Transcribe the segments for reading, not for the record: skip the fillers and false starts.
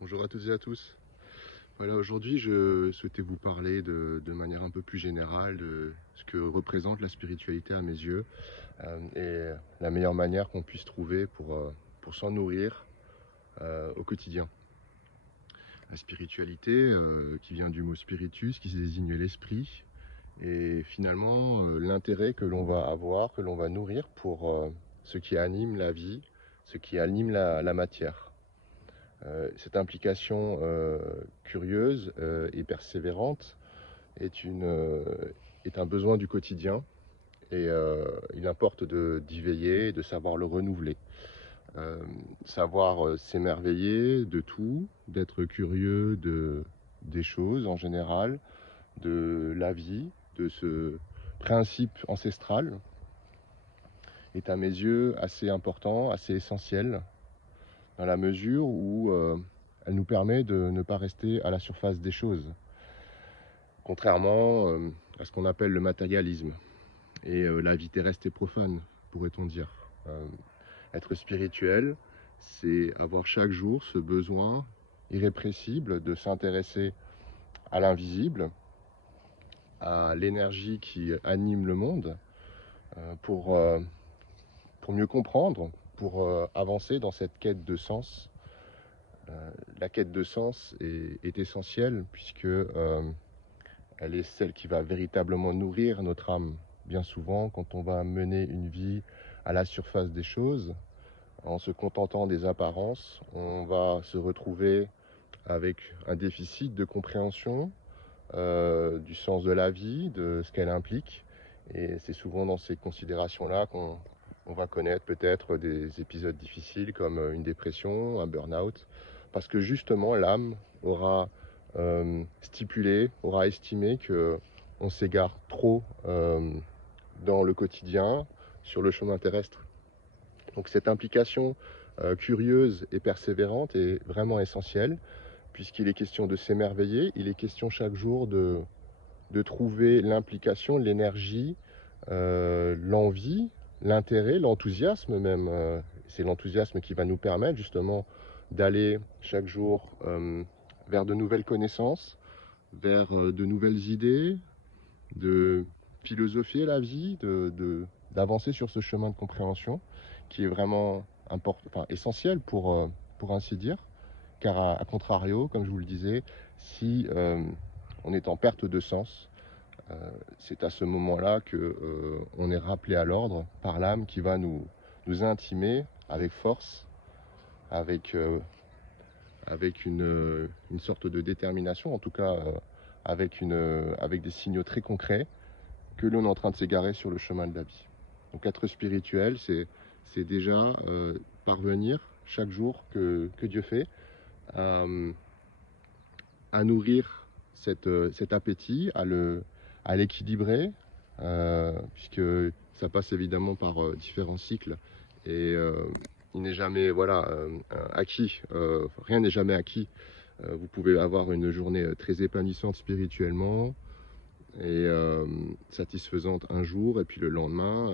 Bonjour à toutes et à tous. Voilà, aujourd'hui je souhaitais vous parler de manière un peu plus générale de ce que représente la spiritualité à mes yeux et la meilleure manière qu'on puisse trouver pour s'en nourrir au quotidien. La spiritualité qui vient du mot spiritus qui désigne l'esprit et finalement l'intérêt que l'on va avoir, que l'on va nourrir pour ce qui anime la vie, ce qui anime la matière. Cette implication curieuse et persévérante est un besoin du quotidien et il importe d'y veiller et de savoir le renouveler. Savoir s'émerveiller de tout, d'être curieux des choses en général, de la vie, de ce principe ancestral est à mes yeux assez important, assez essentiel dans la mesure où elle nous permet de ne pas rester à la surface des choses, contrairement à ce qu'on appelle le matérialisme et la vie terrestre et profane, pourrait-on dire. Être spirituel, c'est avoir chaque jour ce besoin irrépressible de s'intéresser à l'invisible, à l'énergie qui anime le monde, pour mieux comprendre, pour avancer dans cette quête de sens. La quête de sens est essentielle puisque elle est celle qui va véritablement nourrir notre âme. Bien souvent, quand on va mener une vie à la surface des choses, en se contentant des apparences, on va se retrouver avec un déficit de compréhension du sens de la vie, de ce qu'elle implique. Et c'est souvent dans ces considérations-là qu'on va connaître peut-être des épisodes difficiles comme une dépression, un burn-out, parce que justement l'âme aura stipulé, aura estimé qu'on s'égare trop dans le quotidien, sur le chemin terrestre. Donc cette implication curieuse et persévérante est vraiment essentielle, puisqu'il est question de s'émerveiller, il est question chaque jour de trouver l'implication, l'énergie, l'envie, l'intérêt, l'enthousiasme même. C'est l'enthousiasme qui va nous permettre justement d'aller chaque jour vers de nouvelles connaissances, vers de nouvelles idées, de philosophier la vie, d'avancer sur ce chemin de compréhension qui est vraiment essentiel pour ainsi dire, car à contrario, comme je vous le disais, si on est en perte de sens, c'est à ce moment-là qu'on est rappelé à l'ordre par l'âme qui va nous intimer avec force, avec une sorte de détermination, en tout cas avec des signaux très concrets que l'on est en train de s'égarer sur le chemin de la vie. Donc être spirituel, c'est déjà parvenir chaque jour que Dieu fait à nourrir cet appétit, à l'équilibrer, puisque ça passe évidemment par différents cycles et il n'est jamais acquis, rien n'est jamais acquis. Vous pouvez avoir une journée très épanouissante spirituellement et satisfaisante un jour et puis le lendemain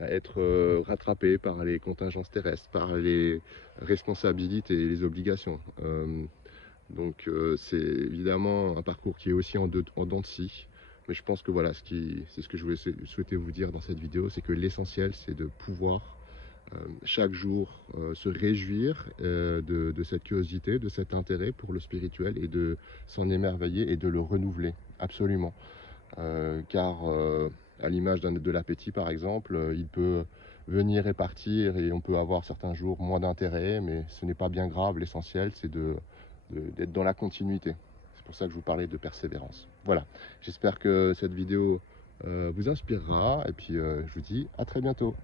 être rattrapé par les contingences terrestres, par les responsabilités et les obligations. Donc c'est évidemment un parcours qui est aussi en dents de scie. Mais je pense que voilà, c'est ce que je souhaitais vous dire dans cette vidéo, c'est que l'essentiel c'est de pouvoir chaque jour se réjouir de cette curiosité, de cet intérêt pour le spirituel et de s'en émerveiller et de le renouveler, absolument. Car à l'image de l'appétit par exemple, il peut venir et partir et on peut avoir certains jours moins d'intérêt, mais ce n'est pas bien grave, l'essentiel c'est d'être dans la continuité. C'est pour ça que je vous parlais de persévérance. Voilà, j'espère que cette vidéo vous inspirera et puis je vous dis à très bientôt.